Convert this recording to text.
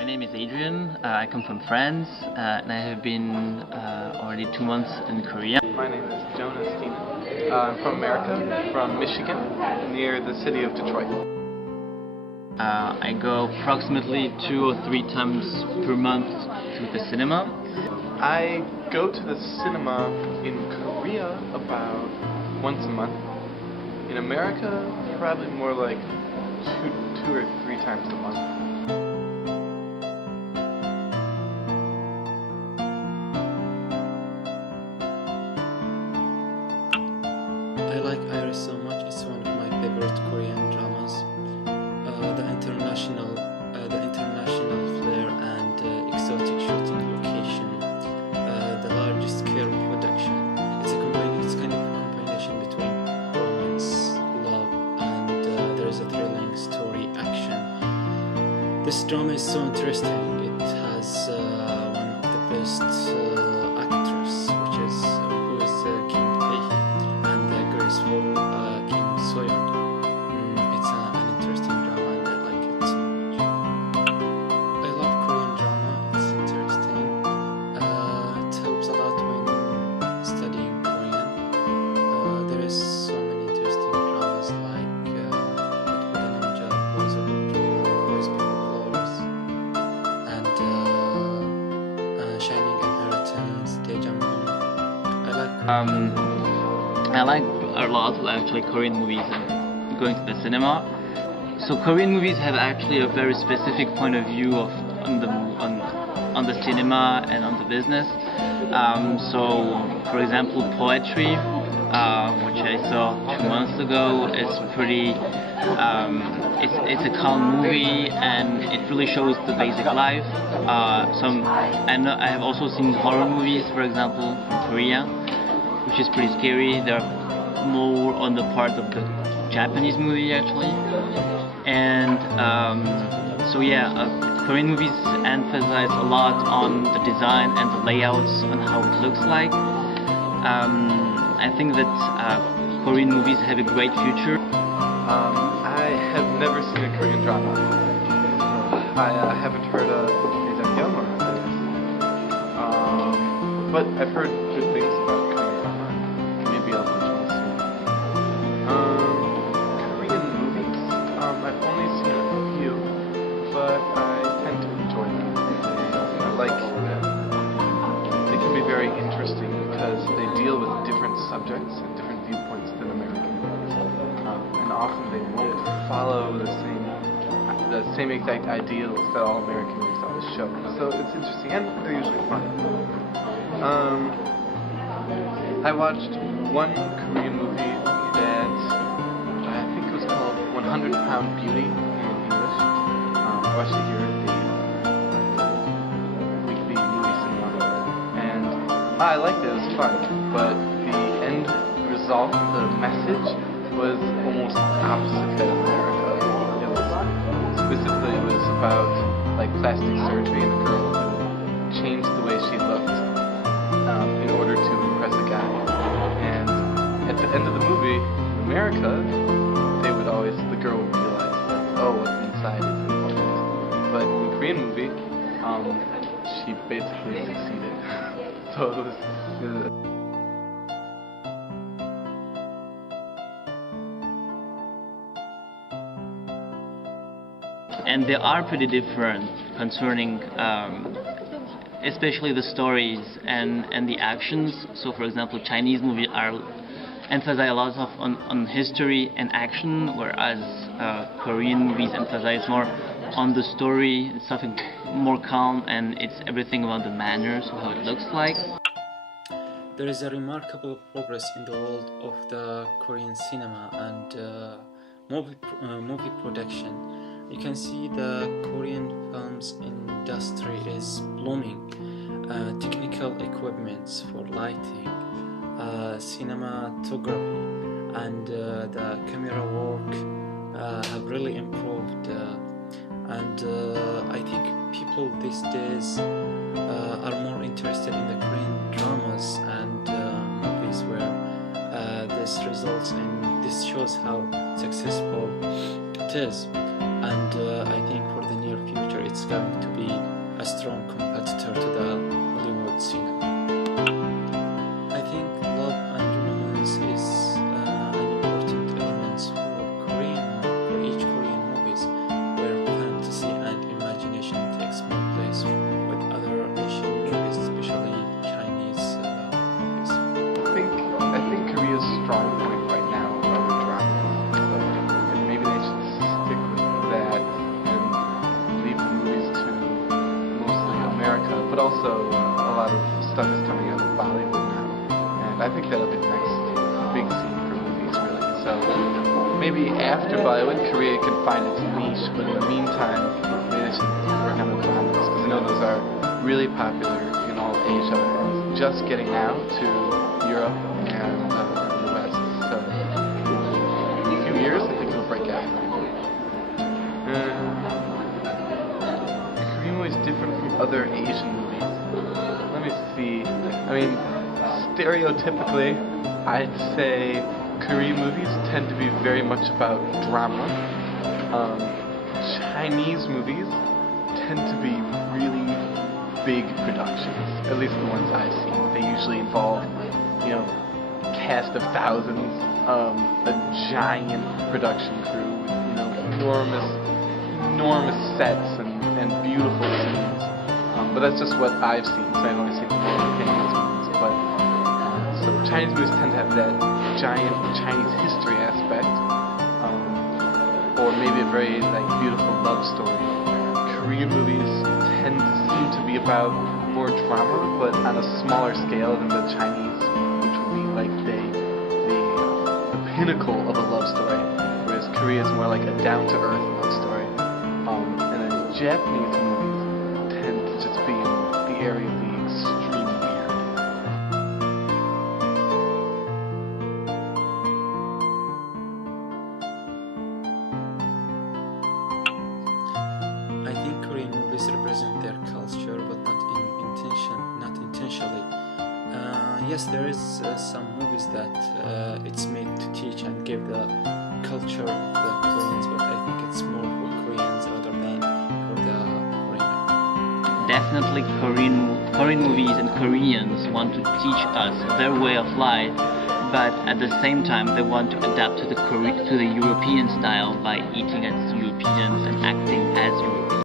My name is Adrian. I come from France, and I have been already 2 months in Korea. My name is Jonas Steenen. I'm from America, from Michigan, near the city of Detroit. I go approximately 2 or 3 times per month to the cinema. I go to the cinema in Korea about once a month. In America, probably more like two or three times a month. I like Iris so much. It's one of my favorite Korean dramas. The international flair and exotic shooting location, the large scale production. It's kind of a combination between romance, love, and there is a thrilling story action. This drama is so interesting. It has one of the best actors, who is Kim Tae-hee, and the graceful Kim So-yeon. It's an interesting drama and I like it so much. I love Korean drama. It's interesting. It helps a lot when studying Korean. There is so many interesting dramas like Boys Before Flowers, and Shining Inheritance, Daejang. I like a lot actually Korean movies and going to the cinema. So Korean movies have actually a very specific point of view on the cinema and on the business. So for example, Poetry, which I saw 2 months ago, is pretty. It's a calm movie and it really shows the basic life. I have also seen horror movies, for example, from Korea, which is pretty scary. They're more on the part of the Japanese movie actually. And so yeah, Korean movies emphasize a lot on the design and the layouts on how it looks like. I think that Korean movies have a great future. I have never seen a Korean drama. I haven't heard of Daejang, but I've heard good things about Korean drama. Maybe I'll watch one soon. Korean movies, I've only seen a few, but I tend to enjoy them. I like them. They can be very interesting because they deal with different subjects and different viewpoints than American movies. And often they won't follow the same exact ideals that all American movies always show. So it's interesting, and they're usually fun. I watched one Korean movie that I think it was called 100 Pound Beauty in English. I watched it here at the weekly movie cinema, and I liked it. It was fun, but the end result, the message, was almost opposite that of America. It was about like plastic surgery and a girl who changed the way she looked in order to impress a guy. And at the end of the movie, in America, the girl would realize like, oh, what's inside is important. But in the Korean movie, she basically succeeded. So it was. And they are pretty different concerning especially the stories and the actions. So for example, Chinese movies emphasize a lot on history and action, whereas Korean movies emphasize more on the story. It's something more calm, and it's everything about the manners, how it looks like. There is a remarkable progress in the world of the Korean cinema and movie production. You can see the Korean films industry is blooming. Technical equipments for lighting, cinematography, and the camera work have really improved. And I think people these days are more interested in the Korean dramas and movies where this shows how successful it is. And I think for the near future it's going to be a strong competitor to the Hollywood cinema. I think love and romance is an important element for each Korean movies, where fantasy and imagination takes more place with other Asian movies, especially Chinese movies. I think Korea's strong point right now are the dramas. So and maybe they should stick with that and leave the movies to mostly America, but also a lot of stuff is coming out of Bollywood now. And I think that'll be the next big scene for movies, really. So maybe after Bollywood, Korea can find its niche, but in the meantime, maybe they should work on the dramas, because I know those are really popular in all of Asia, and just getting out to Europe and the West. So in a few years, I think it'll break out. Korean movie is different from other Asian movies. Let me see. I mean, stereotypically, I'd say Korean movies tend to be very much about drama. Chinese movies tend to be really big productions, at least the ones I've seen. They usually involve, cast of thousands, a giant production crew with, enormous sets and beautiful scenes. But that's just what I've seen, so I've only seen the famous ones. But so Chinese movies tend to have that giant Chinese history aspect, or maybe a very beautiful love story. Korean movies seem to be about more drama, but on a smaller scale than the Chinese, which would be the pinnacle of a love story, whereas Korea is more like a down-to-earth love story. And then Japanese movies tend to just be in the area of the extreme weird. I think Korean movies represent their culture, but not intentionally. Yes, there is some movies that it's made to teach and give the culture of the Koreans, but I think it's more for Koreans rather than for the foreigner. Definitely Korean movies and Koreans want to teach us their way of life, but at the same time they want to adapt to the European style by eating as Europeans and acting as Europeans.